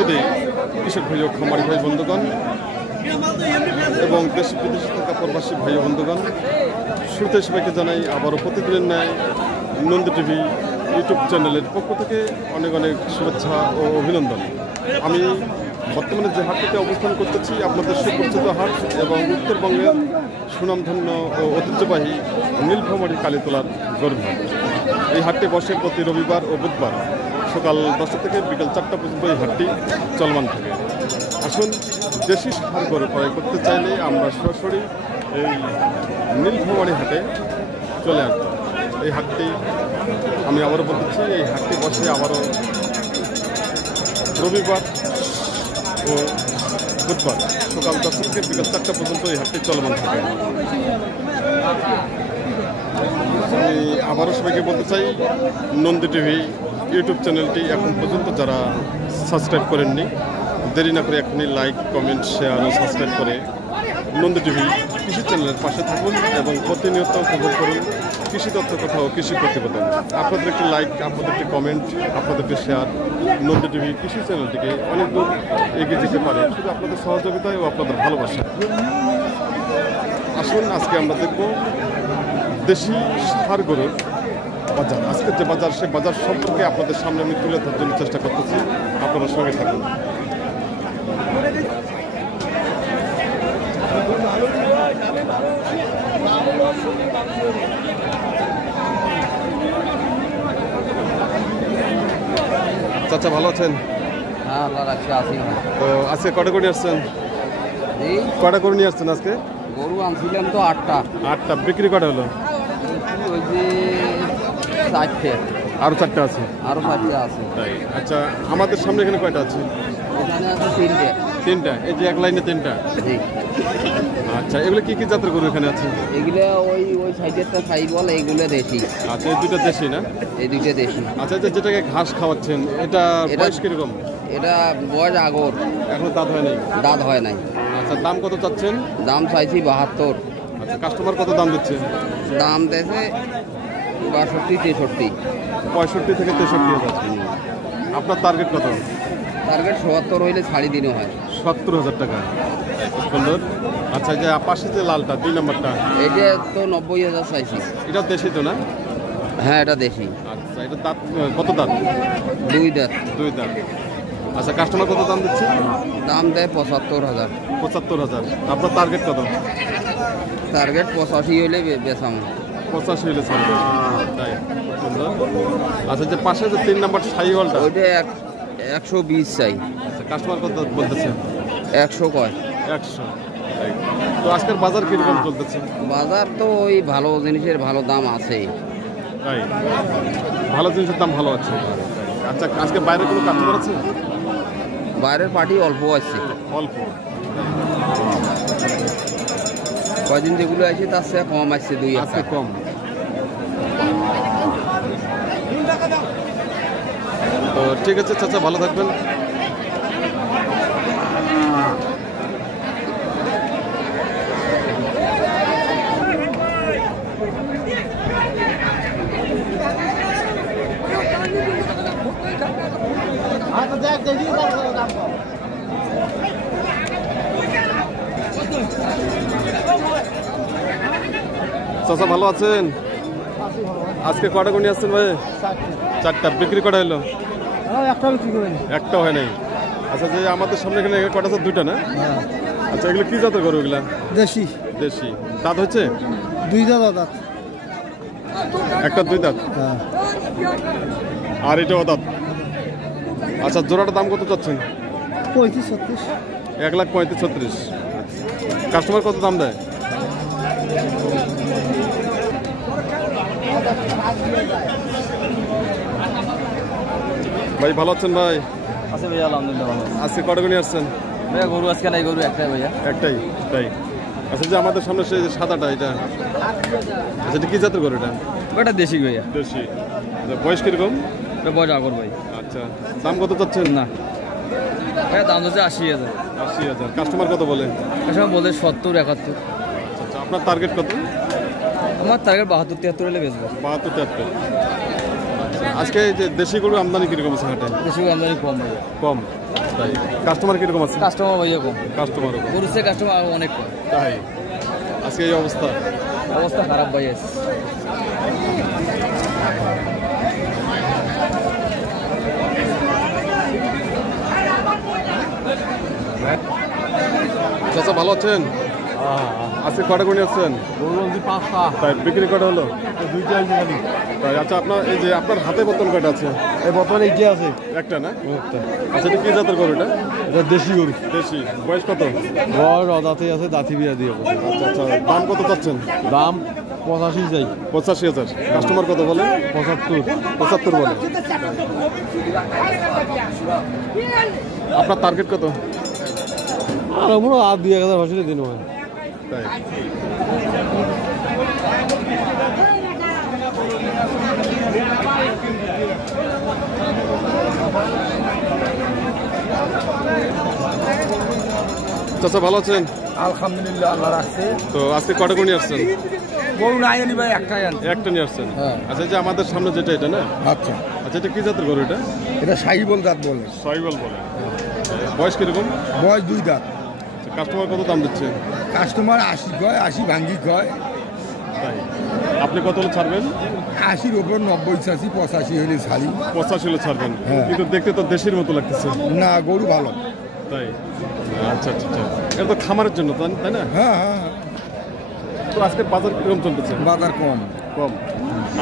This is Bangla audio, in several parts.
সুদে কৃষক ভাই ও খামারি ভাই বন্ধুগণ এবং দেশ বিদেশে থাকা প্রবাসী ভাই ও বন্ধুগণ, শুরুতে সবাইকে জানাই আবারও প্রতিদিনের ন্যায় নন্দী টিভি ইউটিউব চ্যানেলের পক্ষ থেকে অনেক অনেক শুভেচ্ছা ও অভিনন্দন। আমি বর্তমানে যে হাটটিতে অবস্থান করতেছি আপনাদের সুপরিচিত হাট এবং উত্তরবঙ্গের সুনামধন্য ও ঐতিহ্যবাহী নীলফামারী কালীতলার গরুর হাট। এই হাটটি বসে প্রতি রবিবার ও বুধবার সকাল 10টা থেকে বিকাল 4টা পর্যন্ত এই হাটটি চলমান থাকে। আসুন, দেশি সার গরু ক্রয় করতে চাইলে আমরা সরাসরি এই নীলফামারী হাটে চলে আসবো। এই হাটটি আমি আবারও বলতেছি, এই হাটটি বসে আবারও রবিবার ও বুধবার সকাল 10টা থেকে বিকাল 4টা পর্যন্ত এই হাটটি চলমান থাকে। আমি আবারও সবাইকে বলতে চাই, নন্দী টিভি ইউটিউব চ্যানেলটি এখন পর্যন্ত যারা সাবস্ক্রাইব করেননি, দেরি না করে এখনই লাইক, কমেন্ট, শেয়ার ও সাবস্ক্রাইব করে নন্দী টিভি কৃষি চ্যানেলের পাশে থাকুন এবং প্রতিনিয়ত উপভোগ করুন কৃষি তথ্য কথা ও কৃষি প্রতিবেদন। আপনাদের একটি লাইক, আপনাদের একটি কমেন্ট, আপনাদের একটি শেয়ার নন্দী টিভি কৃষি চ্যানেলটিকে অনেক দূর এগিয়ে যেতে পারে শুধু আপনাদের সহযোগিতায় ও আপনাদের ভালোবাসা। আসুন, আজকে আমরা দেখব দেশি ষাঁড় গরুর বাজার। আজকের যে বাজার, সে বাজার সম্পর্কে আপনাদের সামনে আমি তুলে ধরার জন্য চেষ্টা করতেছি। আপনারা সঙ্গে থাকুন। চাচা ভালো আছেন? হ্যাঁ, আল্লাহ রাখছে, আছি। তো আজকে কটা করে নিয়ে আসছেন? কটা করে নিয়ে আসছেন আজকে? গরু আনছিলাম তো 8টা। 8টা বিক্রি কটা হলো? ওই যে 4টে। আরো 4টা আছে? আরো 4টে আছে। তাই? আচ্ছা, আমাদের সামনে এখানে কয়টা আছে? এখানে আছে 3টে। 3টা? এই যে এক লাইনে 3টা? জি। আচ্ছা, এগুলো কি কি জাতের গরু এখানে আছে? এগুলো ওই সাইডেরটা সাইবল, এইগুলো দেশি। আচ্ছা, এই দুটো দেশি না? এই দুটো দেশি। আচ্ছা, যেটাকে ঘাস খাওয়াচ্ছেন, এটা বয়স কিরকম? এটা বয়স আগর, এখনো দাঁত হয় নাই? দাঁত হয় নাই। আচ্ছা, দাম কত চাচ্ছেন? দাম চাইছি 72। আচ্ছা, কাস্টমার কত দাম দিচ্ছে? দাম দিয়েছে 62, 63। 65 থেকে 63 হাজার। আপনার টার্গেট কত? টার্গেট 77 হইলে ছাড়ি দিনে হয়। 70,000 টাকা। খুব সুন্দর। আচ্ছা, যে পাশে যে লালটা 2 নম্বরটা, এটা তো 90,000 চাইছি। এটা দেশি তো না? হ্যাঁ, এটা দেশি। আচ্ছা, এটা দাঁত কত দাঁত? 2 দাঁত। 2 দাঁত। আচ্ছা, কাস্টমার কত দাম দিচ্ছে? দাম দেয় 75,000। 75,000। আপনার টার্গেট কত? টার্গেট 85 হইলে বেচাম। 85 হলে ছাড়বে। তাই? সুন্দর। আচ্ছা, যে পাশে যে 3 নম্বর সাইওয়ালটা, ওইটা 120 চাই। আচ্ছা, কাস্টমার কত বলতেছে? 100 কয়। 100। তো আজকের বাজার কিরকম চলতেছে? বাজার তো ওই ভালো জিনিসের ভালো দাম আছে। তাই? ভালো জিনিসের দাম ভালো আছে। আচ্ছা, আজকে বাইরে কোনো কাস্টমার আছে? বাইরের পার্টি অল্প আছে। অল্প? কয়দিন যেগুলো আছে তার চেয়ে কম আসছে, 2 আজকে কম। তো ঠিক আছে চাচা, ভালো থাকবেন। চাচা ভালো আছেন? আজকে কটা করে নিয়ে আসছেন ভাই? 4টা। বিক্রি কটা হলো? একটা হয় নাই। আচ্ছা, যে আমাদের সামনে এখানে কটা আছে? 2টা না? আচ্ছা, এগুলো কি জাতের গরু? এগুলা দেশি। দেশি। দাঁত হচ্ছে? 2 দাঁত। একটা 2 দাঁত, আর এটাও দাঁত। আচ্ছা, জোড়াটার দাম কত চাচ্ছেন? 35-36। 1,35,36,000। কাস্টমার কত দাম দেয়? ভাই ভালো আছেন? ভাই আছে ভাইয়া, আলহামদুলিল্লাহ ভালো। আজকে কটা করে নিয়ে আসছেন? ভাইয়া গরু আজকে নাই, গরু একটাই ভাইয়া। একটাই? তাই? আচ্ছা, যে আমাদের সামনে সেই সাদাটা, এটা আচ্ছা, এটা কি জাতের গরু? এটা ওটা দেশি ভাইয়া। দেশি। বয়স কিরকম? এটা বয়স আগর ভাই। আচ্ছা, দাম কত চাচ্ছেন? না ভাইয়া, দাম হচ্ছে 80,000। 80,000। কাস্টমার কত বলে? কাস্টমার বলে 70, 71। আচ্ছা, আপনার টার্গেট কত? আমার টার্গেট 72, 73 হলে বেচবো। 72, 73। আজকে এই যে দেশি গরু আমদানি কিরকম আছে হাটে? দেশি আমদানি কম ভাই। কম, তাই কাস্টমার কিরকম আছে? কাস্টমার ভাইয়া কম, কাস্টমার গরুর চেয়ে কাস্টমার অনেক কম। তাই আজকে এই অবস্থা অবস্থা খারাপ ভাইয়া। চাচা ভালো আছেন? আজকে কটা গরু আছেন? পাঁচটা, তাই বিক্রি কটা হলো? দুইটা আছে। তাই আচ্ছা, আপনার এই যে আপনার হাতে বোতল কয়টা আছে? এই বর্তমানে এই যে আছে একটা না? আচ্ছা, এটা কি জাতের গরু? এটা দেশি গরু। দেশি। বয়স কত? বড় দাঁতে আছে, দাঁতি বিয়া দিয়ে। আচ্ছা আচ্ছা, দাম কত চাচ্ছেন? দাম 85 চাই। 85,000। কাস্টমার কত বলে? 75 বলে। আপনার টার্গেট কত? আর মনে আর 2,000 হসিলে দিন হয়। তাই চাচা ভালো আছেন? আলহামদুলিল্লাহ, আল্লাহ রাখছে। তো আজকে কটা গরু নিয়ে আসছেন? গরু নাই আনি ভাই, একটাই আনছি। একটা নিয়ে আসছেন? হ্যাঁ। আচ্ছা, এই যে আমাদের সামনে যেটা, এটা না? আচ্ছা, আচ্ছা, এটা কি জাতের গরু? এটা সাহিবল দাঁত বলে। সাইওয়াল বলে। বয়স কিরকম? বয়স 2 দাঁত। কাস্টমার কত দাম দিচ্ছে? কাস্টমার 80 কয়, 80 ভাঙ্গি কয়। তাই আপনি কত হলে ছাড়বেন? 80-র ওপর 90, 85, 85 হলে ছাড়ি। 85 হলে ছাড়বেন? হ্যাঁ। কিন্তু দেখতে তো দেশের মতো লাগতেছে। না, গরু ভালো। তাই আচ্ছা আচ্ছা আচ্ছা, এটা তো খামারের জন্য, তাই না? হ্যাঁ হ্যাঁ, তো আজকে বাজার কিরকম চলতেছে? বাজার কম। কম।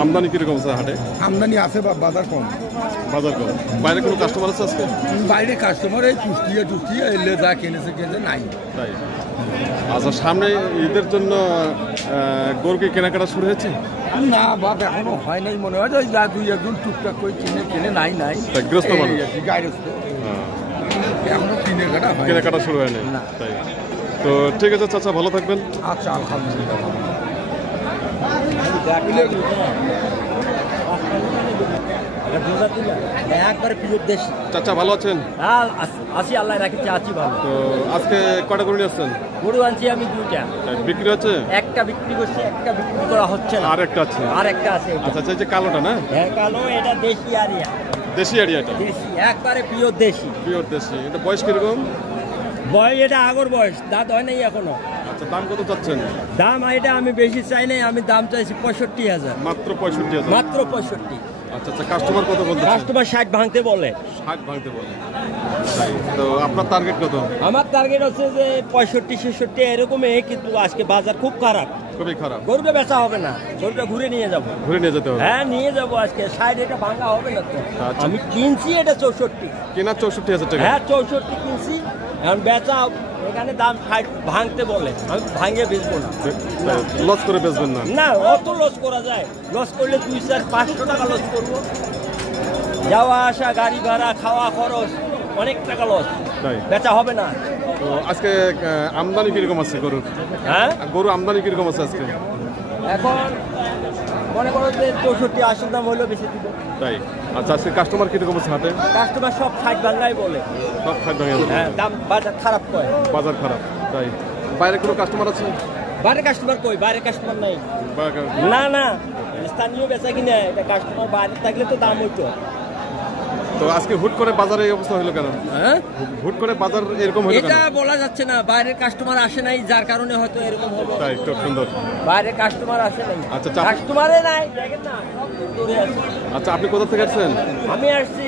আমদানি কিরকম আছে হাটে? আমদানি আছে বা বাজার কম। বাজার কম। বাইরে কোনো কাস্টমার আছে আজকে? বাইরে কাস্টমার এই চুষ্টিয়া এলে যা কিনেছে নাই। তাই আচ্ছা, সামনে ঈদের জন্য গরুকে কেনাকাটা শুরু হয়েছে? না বাপ, এখনো হয় নাই মনে হয়। যা 2-1 টুকটাক করে কিনে নাই। তাই গৃহস্থ মানুষ? গাইরস্থ হ্যাঁ, এখনো কেনাকাটা হয়। কেনাকাটা শুরু হয়নি? না। তাই তো ঠিক আছে চাচা, ভালো থাকবেন। আচ্ছা, আলহামদুলিল্লাহ। একবারে প্রিয় দেশি। চাচা ভালো আছেন? আছি, আল্লাহ রাখেছে, আছি ভালো। তো আজকে কটা গরু নিয়ে আসছেন? গরু আনছি আমি 2টা। তাই বিক্রি হচ্ছে? একটা বিক্রি করছি, একটা বিক্রি করা হচ্ছে না। আর একটা আছে? আর একটা আছে। আচ্ছা আচ্ছা, এই যে কালোটা না? হ্যাঁ, কালো। এটা দেশি আরিয়া। দেশি এরিয়াটা? দেশি, একবারে প্রিয় দেশি। পিওর দেশি। এটা বয়স কিরকম? বয়স এটা আগর বয়স, দাঁত হয় নাই এখনো। আচ্ছা, দাম কত চাচ্ছেন? দাম এটা আমি বেশি চাই নাই, আমি দাম চাইছি 65,000। মাত্র 65,000? মাত্র 65। আচ্ছা আচ্ছা, কাস্টমার কত বলতে? কাস্টমার 60 ভাঙতে বলে। 60 ভাঙতে বলে। তাই তো আপনার টার্গেট কত? আমার টার্গেট হচ্ছে যে 65-66 এরকমই, কিন্তু আজকে বাজার খুব খারাপ। খুবই খারাপ। গরুটা বেচা হবে না, গরুটা ঘুরে নিয়ে যাবো। ঘুরে নিয়ে যেতে হবে? হ্যাঁ, নিয়ে যাবো আজকে। 60 এটা ভাঙা হবে না তো। আচ্ছা। আমি কিনছি এটা 64। কেনা 64,000 টাকা? হ্যাঁ, 64 কিনছি। এখন বেচা এখানে দাম 60 ভাঙতে বলে, আমি ভাঙে বেচবো না। লস করে বেচবেন না? না, অত লস করা যায়? লস করলে 200-500 টাকা লস করবো। যাওয়া আসা, গাড়ি ভাড়া, খাওয়া খরচ, অনেক টাকা লস। তাই বেচা হবে না। তো আজকে আমদানি কিরকম আছে গরুর? হ্যাঁ, গরু আমদানি কিরকম আছে আজকে? এখন মনে করো যে 64-80 দাম হলেও বেশি দিব। তাই আচ্ছা, আজকে কাস্টমার কিরকম আছে হাটে? কাস্টমার সব 60 ভাঙাই বলে। সব 60 ভাঙে? হ্যাঁ, দাম বাজার খারাপ কয়। বাজার খারাপ। তাই বাইরে কোনো কাস্টমার আছে? বাইরে কাস্টমার কই? বাইরে কাস্টমার নাই। না না, স্থানীয় বেচা কিনা। এটা কাস্টমার বাইরে থাকলে তো দাম হইতো। তো আজকে হুট করে বাজারে এই অবস্থা হলো কেন? হ্যাঁ, হুট করে বাজার এরকম হলো কেন? এটা বলা যাচ্ছে না। বাইরের কাস্টমার আসে নাই, যার কারণে হয়তো এরকম হলো। তাই খুব সুন্দর। বাইরের কাস্টমার আসে নাই। আচ্ছা, কাস্টমারে নাই, দেখেন না, সব দূরে আছে। আচ্ছা, আপনি কোথা থেকে আসছেন? আমি আসছি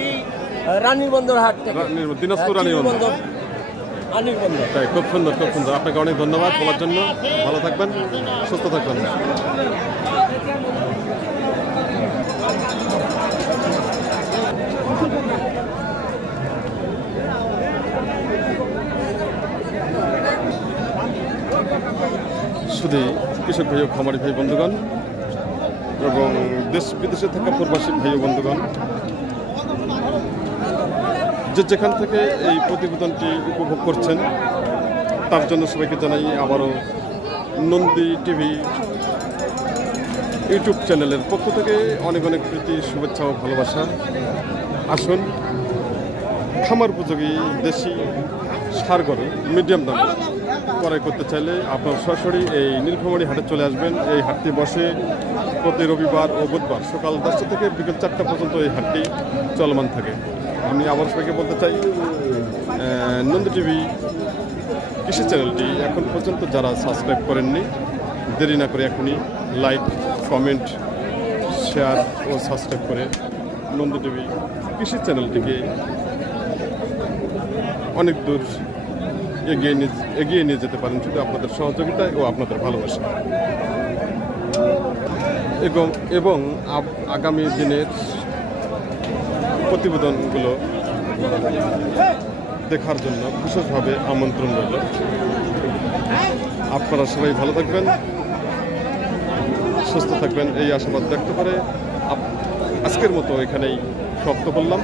রানীর বন্দর হাট থেকে। দিনাজপুর রানীর বন্দর। রানীর বন্দর। তাই খুব সুন্দর, খুব সুন্দর। আপনাকে অনেক ধন্যবাদ বলার জন্য। ভালো থাকবেন, সুস্থ থাকবেন। শুধু কৃষক ভাই ও খামারি ভাই বন্ধুগণ এবং দেশ বিদেশে থাকা প্রবাসী ভাই ও বন্ধুগণ, যেখান থেকে এই প্রতিবেদনটি উপভোগ করছেন, তার জন্য সবাইকে জানাই আবারও নন্দী টিভি ইউটিউব চ্যানেলের পক্ষ থেকে অনেক অনেক প্রীতি, শুভেচ্ছা ও ভালোবাসা। আসুন, খামার উপযোগী দেশি ষাঁড় গরু মিডিয়াম দামে ক্রয় করতে চাইলে আপনার সরাসরি এই নীলফামারী হাটে চলে আসবেন। এই হাটটি বসে প্রতি রবিবার ও বুধবার সকাল 10টা থেকে বিকেল 4টা পর্যন্ত এই হাটটি চলমান থাকে। আমি আবার সবাইকে বলতে চাই, নন্দী টিভি কৃষি চ্যানেলটি এখন পর্যন্ত যারা সাবস্ক্রাইব করেননি, দেরি না করে এখনই লাইক, কমেন্ট, শেয়ার ও সাবস্ক্রাইব করে নন্দী টিভি কৃষি চ্যানেলটিকে অনেক দূর এগিয়ে নিয়ে যেতে পারেন শুধু আপনাদের সহযোগিতায় ও আপনাদের ভালোবাসা। এবং আগামী দিনের প্রতিবেদনগুলো দেখার জন্য বিশেষভাবে আমন্ত্রণ রইল। আপনারা সবাই ভালো থাকবেন, সুস্থ থাকবেন এই আশাবাদ ব্যক্ত করে আজকের মতো এখানেই সমাপ্ত করলাম।